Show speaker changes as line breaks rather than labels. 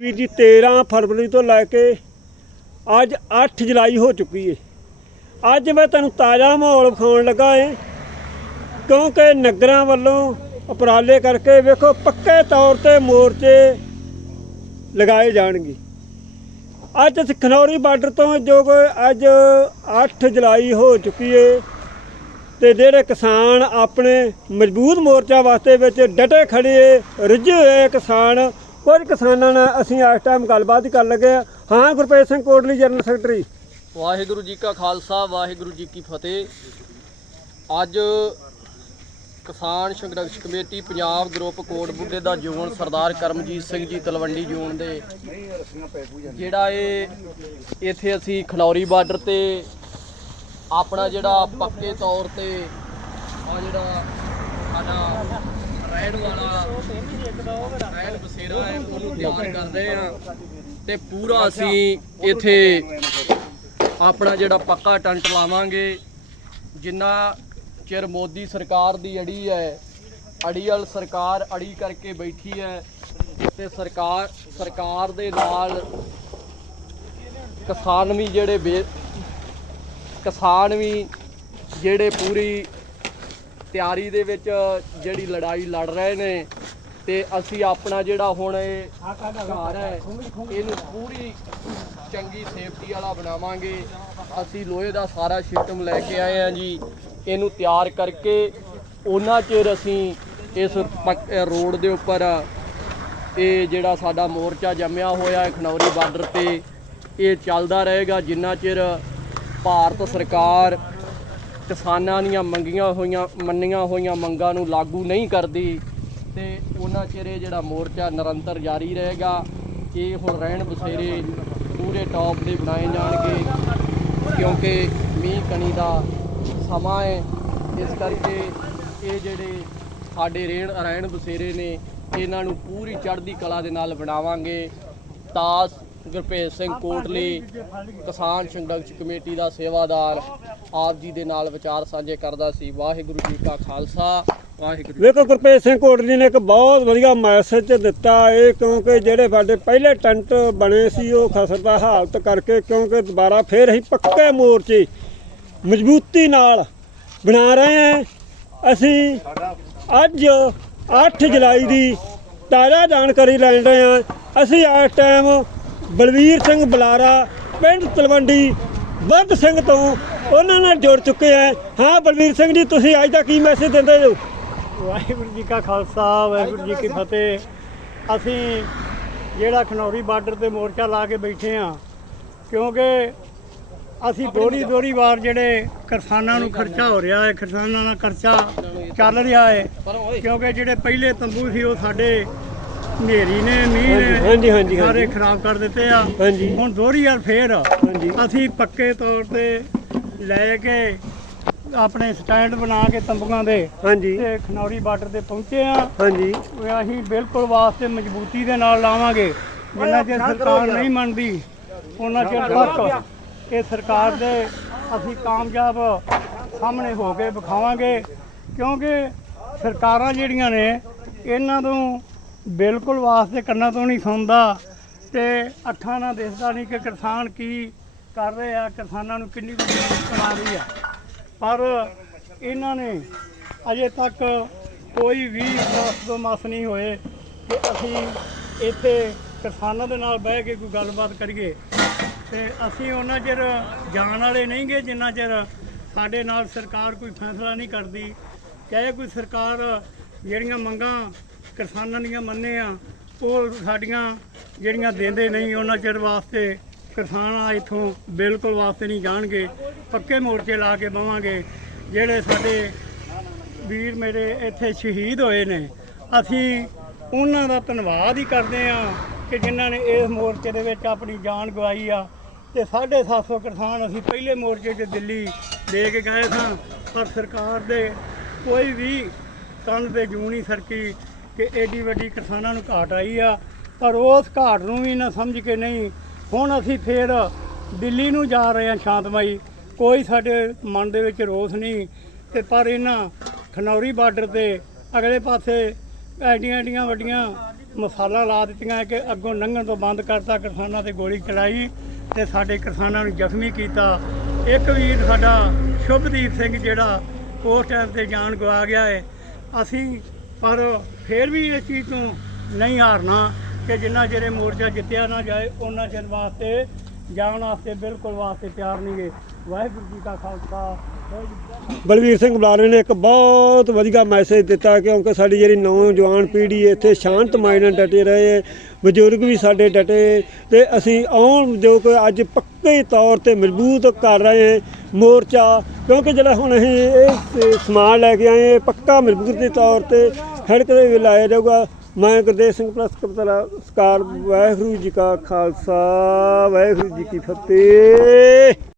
ਵੀਰ ਜੀ 13 ਫਰਵਰੀ ਤੋਂ ਲੈ ਕੇ ਅੱਜ 8 ਜੁਲਾਈ ਹੋ ਚੁੱਕੀ ਏ। ਅੱਜ ਮੈਂ ਤੁਹਾਨੂੰ ਤਾਜ਼ਾ ਮਾਹੌਲ ਵਿਖਾਉਣ ਲੱਗਾ ਏ ਕਿਉਂਕਿ ਨਗਰਾਂ ਵੱਲੋਂ ਉਪਰਾਲੇ ਕਰਕੇ ਵੇਖੋ ਪੱਕੇ ਤੌਰ ਤੇ ਮੋਰਚੇ ਲਗਾਏ ਜਾਣਗੇ। ਅੱਜ ਅਸੀਂ ਖਨੌਰੀ ਬਾਰਡਰ ਤੋਂ ਜੋ ਕਿ ਅੱਜ 8 ਜੁਲਾਈ ਹੋ ਚੁੱਕੀ ਏ ਤੇ ਜਿਹੜੇ ਕਿਸਾਨ ਆਪਣੇ ਮਜ਼ਬੂਤ ਮੋਰਚਾ ਵਾਸਤੇ ਵਿੱਚ ਡਟੇ ਖੜੇ ਏ, ਰੁੱਝੇ ਹੋਏ ਕਿਸਾਨ ਕੁਝ ਕਿਸਾਨਾਂ ਨਾਲ ਅਸੀਂ ਇਸ ਟਾਈਮ ਗੱਲਬਾਤ ਕਰ ਲੱਗੇ ਹਾਂ। ਹਾਂ, ਗੁਰਪ੍ਰੀਤ ਸਿੰਘ ਕੋਟਲੀ, ਜਨਰਲ ਸੈਕਟਰੀ
ਵਾਹਿਗੁਰੂ ਜੀ ਕਾ ਖਾਲਸਾ, ਵਾਹਿਗੁਰੂ ਜੀ ਕੀ ਫਤਿਹ ਅੱਜ ਕਿਸਾਨ ਸੰਘਰਸ਼ ਕਮੇਟੀ ਪੰਜਾਬ ਗਰੁੱਪ ਕੋਟ ਬੁੱਢੇ ਦਾ ਜੋਨ ਸਰਦਾਰ ਕਰਮਜੀਤ ਸਿੰਘ ਜੀ ਤਲਵੰਡੀ ਜੋਨ ਦੇ, ਜਿਹੜਾ ਇਹ ਇੱਥੇ ਅਸੀਂ ਖਨੌਰੀ ਬਾਰਡਰ ਤੇ ਆਪਣਾ ਜਿਹੜਾ ਪੱਕੇ ਤੌਰ ਤੇ ਆ ਜਿਹੜਾ ਸਾਡਾ ਰਹਿਣ ਵਾਲਾ ਰਹਿਣ ਬਸੇਰਾ ਹੈ ਉਹਨੂੰ ਤਿਆਰ ਕਰ ਰਹੇ ਆ ਤੇ ਪੂਰਾ ਅਸੀਂ ਇੱਥੇ ਆਪਣਾ ਜਿਹੜਾ ਪੱਕਾ ਟੰਟ ਲਾਵਾਂਗੇ। ਜਿੰਨਾ ਚਿਰ ਮੋਦੀ ਸਰਕਾਰ ਦੀ ਅੜੀ ਹੈ, ਅੜੀਅਲ ਸਰਕਾਰ ਅੜੀ ਕਰਕੇ ਬੈਠੀ ਹੈ ਤੇ ਸਰਕਾਰ ਸਰਕਾਰ ਦੇ ਨਾਲ ਕਿਸਾਨ ਵੀ ਜਿਹੜੇ ਬੇ ਕਿਸਾਨ ਵੀ ਜਿਹੜੇ ਪੂਰੀ ਤਿਆਰੀ ਦੇ ਵਿੱਚ ਜਿਹੜੀ ਲੜਾਈ ਲੜ ਰਹੇ ਨੇ ਤੇ ਅਸੀਂ ਆਪਣਾ ਜਿਹੜਾ ਹੁਣ ਇਹ ਘਰ ਹੈ, ਇਹਨੂੰ ਪੂਰੀ ਚੰਗੀ ਸੇਫਟੀ ਵਾਲਾ ਬਣਾਵਾਂਗੇ। ਅਸੀਂ ਲੋਹੇ ਦਾ ਸਾਰਾ ਸਿਸਟਮ ਲੈ ਕੇ ਆਏ ਹਾਂ ਜੀ। ਇਹਨੂੰ ਤਿਆਰ ਕਰਕੇ ਉਹਨਾਂ ਚਿਰ ਅਸੀਂ ਇਸ ਪੱਕ- ਰੋਡ ਦੇ ਉੱਪਰ ਇਹ ਜਿਹੜਾ ਸਾਡਾ ਮੋਰਚਾ ਜੰਮਿਆ ਹੋਇਆ ਹੈ ਖਨੌਰੀ ਬਾਰਡਰ ਤੇ, ਇਹ ਚੱਲਦਾ ਰਹੇਗਾ ਜਿੰਨਾ ਚਿਰ ਭਾਰਤ ਸਰਕਾਰ ਕਿਸਾਨਾਂ ਦੀਆਂ ਮੰਗੀਆਂ ਹੋਈਆਂ, ਮੰਨੀਆਂ ਹੋਈਆਂ ਮੰਗਾਂ ਨੂੰ ਲਾਗੂ ਨਹੀਂ ਕਰਦੀ। ਤੇ ਉਹਨਾਂ ਚਿਰ ਜਿਹੜਾ ਮੋਰਚਾ ਨਿਰੰਤਰ ਜਾਰੀ ਰਹੇਗਾ ਕਿ ਹੁਣ ਰਹਿਣ ਬਸੇਰੇ ਪੂਰੇ ਟੌਪ ਦੇ ਬਣਾਏ ਜਾਣਗੇ, ਕਿਉਂਕਿ ਮੀਂਹ ਕਣੀ ਦਾ ਸਮਾਂ ਹੈ। ਇਸ ਕਰਕੇ ਇਹ ਜਿਹੜੇ ਸਾਡੇ ਰਹਿਣ ਰਹਿਣ ਬਸੇਰੇ ਨੇ, ਇਹਨਾਂ ਨੂੰ ਪੂਰੀ ਚੜ੍ਹਦੀ ਕਲਾ ਦੇ ਨਾਲ ਬਣਾਵਾਂਗੇ। ਤਾਸ ਗੁਰਪ੍ਰੀਤ ਸਿੰਘ ਕੋਟਲੀ, ਕਿਸਾਨ ਸੰਘਰਸ਼ ਕਮੇਟੀ ਦਾ ਸੇਵਾਦਾਰ, ਆਪ ਜੀ ਦੇ ਨਾਲ ਵਿਚਾਰ ਸਾਂਝੇ ਕਰਦਾ ਸੀ। ਵਾਹਿਗੁਰੂ ਜੀ ਕਾ ਖਾਲਸਾ, ਵਾਹਿਗੁਰੂ
ਵੇਖੋ ਗੁਰਪ੍ਰੀਤ ਸਿੰਘ ਕੋਟਲੀ ਨੇ ਇੱਕ ਬਹੁਤ ਵਧੀਆ ਮੈਸੇਜ ਦਿੱਤਾ ਇਹ, ਕਿਉਂਕਿ ਜਿਹੜੇ ਸਾਡੇ ਪਹਿਲੇ ਟੈਂਟ ਬਣੇ ਸੀ, ਉਹ ਖਸਰਦਾ ਹਾਲਤ ਕਰਕੇ ਕਿਉਂਕਿ ਦੁਬਾਰਾ ਫੇਰ ਅਸੀਂ ਪੱਕੇ ਮੋਰਚੇ ਮਜ਼ਬੂਤੀ ਨਾਲ ਬਣਾ ਰਹੇ ਹਾਂ। ਅਸੀਂ ਅੱਜ 8 ਜੁਲਾਈ ਦੀ ਤਾਜ਼ਾ ਜਾਣਕਾਰੀ ਲੈ ਰਹੇ ਹਾਂ। ਅਸੀਂ ਇਸ ਟਾਈਮ ਬਲਵੀਰ ਸਿੰਘ ਬਲਾਰਾ ਪਿੰਡ ਤਲਵੰਡੀ ਬੱਧ ਸਿੰਘ ਤੋਂ ਉਹਨਾਂ ਨਾਲ ਜੁੜ ਚੁੱਕੇ ਹਾਂ ਹਾਂ ਬਲਵੀਰ ਸਿੰਘ ਜੀ ਤੁਸੀਂ ਅੱਜ ਦਾ ਕੀ ਮੈਸੇਜ ਦਿੰਦੇ ਹੋ?
ਵਾਹਿਗੁਰੂ ਜੀ ਕਾ ਖਾਲਸਾ ਵਾਹਿਗੁਰੂ ਜੀ ਕੀ ਫਤਿਹ। ਅਸੀਂ ਜਿਹੜਾ ਖਨੌਰੀ ਬਾਰਡਰ ਤੇ ਮੋਰਚਾ ਲਾ ਕੇ ਬੈਠੇ ਆ ਕਿਉਂਕਿ ਅਸੀਂ ਦੋਹਰੀ ਦੋਹਰੀ ਵਾਰ ਜਿਹੜੇ ਕਿਸਾਨਾਂ ਨੂੰ ਖਰਚਾ ਹੋ ਰਿਹਾ ਹੈ ਕਿਸਾਨਾਂ ਦਾ ਖਰਚਾ ਚੱਲ ਰਿਹਾ ਹੈ ਕਿਉਂਕਿ ਜਿਹੜੇ ਪਹਿਲੇ ਤੰਬੂ ਸੀ ਉਹ ਸਾਡੇ ਹਨੇਰੀ ਨੇ ਮੀਂਹ ਨੇ
ਹਾਂਜੀ, ਹਾਂਜੀ,
ਸਾਰੇ। ਖਰਾਬ ਕਰ ਦਿੱਤੇ ਆ
ਹਾਂਜੀ।
ਹੁਣ ਦੋਹਰੀ ਵਾਰ ਫੇਰ
ਹਾਂਜੀ।
ਅਸੀਂ ਪੱਕੇ ਤੌਰ ਤੇ ਲੈ ਕੇ ਆਪਣੇ ਸਟੈਂਡ ਬਣਾ ਕੇ ਤੰਬੂਆਂ ਦੇ
ਹਾਂਜੀ
ਤੇ ਖਨੌਰੀ ਬਾਰਡਰ ਤੇ ਪਹੁੰਚੇ ਆ
ਹਾਂਜੀ
ਅਸੀਂ ਬਿਲਕੁਲ ਵਾਸਤੇ ਮਜ਼ਬੂਤੀ ਦੇ ਨਾਲ ਲਾਵਾਂਗੇ ਜਿੰਨਾ ਚਿਰ ਸਰਕਾਰ ਨਹੀਂ ਮੰਨਦੀ ਉਹਨਾਂ ਚਿਰ ਤੱਕ ਇਹ ਸਰਕਾਰ ਦੇ ਅਸੀਂ ਕਾਮਯਾਬ ਸਾਹਮਣੇ ਹੋ ਕੇ ਵਿਖਾਵਾਂਗੇ ਕਿਉਂਕਿ ਸਰਕਾਰਾਂ ਜਿਹੜੀਆਂ ਨੇ ਇਹਨਾਂ ਤੋਂ ਬਿਲਕੁਲ ਵਾਸਤੇ ਕੰਨਾਂ ਤੋਂ ਨਹੀਂ ਸੁਣਦਾ ਤੇ ਅੱਖਾਂ ਨਾਲ ਦਿਸਦਾ ਨਹੀਂ ਕਿ ਕਿਸਾਨ ਕੀ ਕਰ ਰਹੇ ਆ ਕਿਸਾਨਾਂ ਨੂੰ ਕਿੰਨੀ ਕੁ ਕਮਾ ਰਹੀ ਆ। ਪਰ ਇਹਨਾਂ ਨੇ ਅਜੇ ਤੱਕ ਕੋਈ ਵੀ ਮਸ ਤੋਂ ਮਸ ਨਹੀਂ ਹੋਏ ਕਿ ਅਸੀਂ ਇੱਥੇ ਕਿਸਾਨਾਂ ਦੇ ਨਾਲ ਬਹਿ ਕੇ ਕੋਈ ਗੱਲਬਾਤ ਕਰੀਏ। ਤੇ ਅਸੀਂ ਉਹਨਾਂ ਚਿਰ ਜਾਣ ਵਾਲੇ ਨਹੀਂਗੇ ਜਿੰਨਾ ਚਿਰ ਸਾਡੇ ਨਾਲ ਸਰਕਾਰ ਕੋਈ ਫੈਸਲਾ ਨਹੀਂ ਕਰਦੀ। ਚਾਹੇ ਕੋਈ ਸਰਕਾਰ ਜਿਹੜੀਆਂ ਮੰਗਾਂ ਕਿਸਾਨਾਂ ਦੀਆਂ ਮੰਨੇ ਆ, ਉਹ ਸਾਡੀਆਂ ਜਿਹੜੀਆਂ ਦਿੰਦੇ ਨਹੀਂ, ਉਹਨਾਂ ਚਿਰ ਵਾਸਤੇ ਕਿਸਾਨ ਆ ਇੱਥੋਂ ਬਿਲਕੁਲ ਵਾਸਤੇ ਨਹੀਂ ਜਾਣਗੇ। ਪੱਕੇ ਮੋਰਚੇ ਲਾ ਕੇ ਬਵਾਂਗੇ ਜਿਹੜੇ ਸਾਡੇ ਵੀਰ ਮੇਰੇ ਇੱਥੇ ਸ਼ਹੀਦ ਹੋਏ ਨੇ, ਅਸੀਂ ਉਹਨਾਂ ਦਾ ਧੰਨਵਾਦ ਹੀ ਕਰਦੇ ਆ ਕਿ ਜਿਨ੍ਹਾਂ ਨੇ ਇਸ ਮੋਰਚੇ ਦੇ ਵਿੱਚ ਆਪਣੀ ਜਾਨ ਗਵਾਈ ਆ। ਤੇ 750 ਕਿਸਾਨ ਅਸੀਂ ਪਹਿਲੇ ਮੋਰਚੇ 'ਚ ਦਿੱਲੀ ਦੇ ਕੇ ਗਏ ਸਾਂ, ਪਰ ਸਰਕਾਰ ਦੇ ਕੋਈ ਵੀ ਕੰਨ ਤੇ ਜੂੰ ਸਰਕੀ। ਕਿ ਏਡੀ ਵੱਡੀ ਕਿਸਾਨਾਂ ਨੂੰ ਘਾਟ ਆਈ ਆ, ਪਰ ਉਸ ਘਾਟ ਨੂੰ ਵੀ ਨਾ ਸਮਝ ਕੇ ਨਹੀਂ, ਹੁਣ ਅਸੀਂ ਫੇਰ ਦਿੱਲੀ ਨੂੰ ਜਾ ਰਹੇ ਹਾਂ ਸ਼ਾਂਤਮਈ। ਕੋਈ ਸਾਡੇ ਮਨ ਦੇ ਵਿੱਚ ਰੋਸ ਨਹੀਂ, ਤੇ ਪਰ ਇਹਨਾਂ ਖਨੌਰੀ ਬਾਰਡਰ ਤੇ ਅਗਲੇ ਪਾਸੇ ਐਡੀਆਂ ਐਡੀਆਂ ਵੱਡੀਆਂ ਮਸਾਲਾ ਲਾ ਦਿੱਤੀਆਂ ਕਿ ਅੱਗੋਂ ਲੰਘਣ ਤੋਂ ਬੰਦ ਕਰਤਾ ਕਿਸਾਨਾਂ ਤੇ ਗੋਲੀ ਚਲਾਈ, ਤੇ ਸਾਡੇ ਕਿਸਾਨਾਂ ਨੂੰ ਜ਼ਖਮੀ ਕੀਤਾ। ਇੱਕ ਵੀਰ ਸਾਡਾ ਸ਼ੁਭਦੀਪ ਸਿੰਘ ਜਿਹੜਾ ਉਸ ਟਾਈਮ ਤੇ ਜਾਨ ਗਵਾ ਗਿਆ ਹੈ ਅਸੀਂ ਪਰ ਫਿਰ ਵੀ ਇਸ ਚੀਜ਼ ਤੋਂ ਨਹੀਂ ਹਾਰਨਾ ਕਿ ਜਿੰਨਾ ਚਿਰ ਮੋਰਚਾ ਜਿੱਤਿਆ ਨਾ ਜਾਏ, ਉਹਨਾਂ ਚਿਰ ਵਾਸਤੇ, ਜਾਣ ਵਾਸਤੇ ਬਿਲਕੁਲ ਵਾਸਤੇ ਤਿਆਰ ਨਹੀਂਗੇ। ਵਾਹਿਗੁਰੂ ਜੀ ਕਾ ਖਾਲਸਾ ਵਾਹਿਗੁਰੂ
ਬਲਵੀਰ ਸਿੰਘ ਬਲਾਰੇ ਨੇ। ਇੱਕ ਬਹੁਤ ਵਧੀਆ ਮੈਸੇਜ ਦਿੱਤਾ ਕਿਉਂਕਿ ਸਾਡੀ ਜਿਹੜੀ ਨੌਜਵਾਨ ਪੀੜ੍ਹੀ ਇੱਥੇ ਸ਼ਾਂਤਮਈ ਨਾਲ ਡਟੇ ਰਹੇ ਬਜ਼ੁਰਗ ਵੀ ਸਾਡੇ ਡਟੇ ਤੇ ਅਸੀਂ ਆਉਣ ਜੋ ਕਿ ਅੱਜ ਪੱਕੇ ਤੌਰ ਤੇ ਮਜ਼ਬੂਤ ਕਰ ਰਹੇ ਹਾਂ ਮੋਰਚਾ। ਕਿਉਂਕਿ ਜਿਹੜਾ ਹੁਣ ਅਸੀਂ ਇਹ ਸਮਾਨ ਲੈ ਕੇ ਆਏ ਪੱਕਾ ਮਜ਼ਬੂਤ ਦੇ ਤੌਰ ਤੇ ਸੜਕ ਦੇ ਵੀ ਲਾਇਆ ਜਾਊਗਾ। ਮੈਂ ਗੁਰਦੇਵ ਸਿੰਘ ਪ੍ਰਸ ਕਪਤਲਾ ਸਕਾਰ ਵਾਹਿਗੁਰੂ ਜੀ ਕਾ ਖਾਲਸਾ, ਵਾਹਿਗੁਰੂ ਜੀ ਕੀ ਫਤਿਹ।